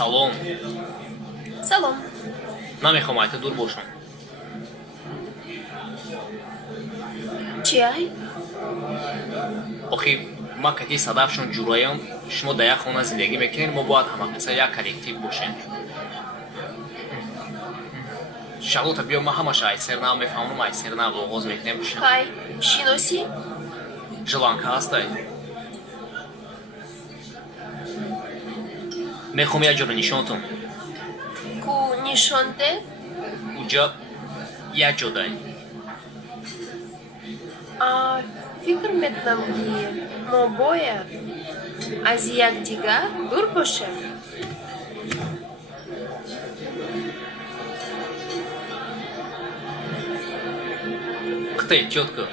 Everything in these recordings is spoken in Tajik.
салом. Салом. Намехоҳам айта дур бошам. Чӣ ай? охи ман кати Садафшон ҷуроям, шумо дар як хона зиндагӣ мекунед, мо бояд ҳамақиса як коллектив бошем. Шарлота биё, ман ҳамаша айсерна мефаҳмам, айсерна оғоз мекунем бошем. Ҳай, шиносӣ? Жиланка ҳастай? мехоҳам як ҷоро нишонтон. Ку нишон де? уҷа як ҷодай. Фикр мекунам, ки мо бояд аз якдигар дур бошем. қитай тётка.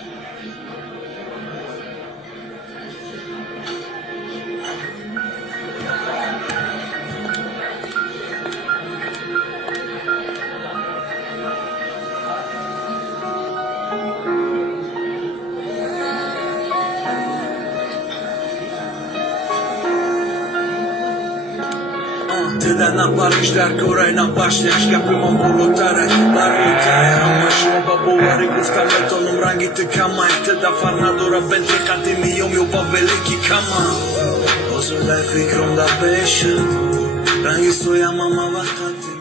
Ты да на Париж, дар корай на башняш, гапи ман болотаре, баротаре, ҳама шумо ба бовари гуфтам метонам ранги ты камай, ты да фар надора бентли қадимиём ё ба велики кама. Озодай фикрам да бешад, ранги соям ама вақтати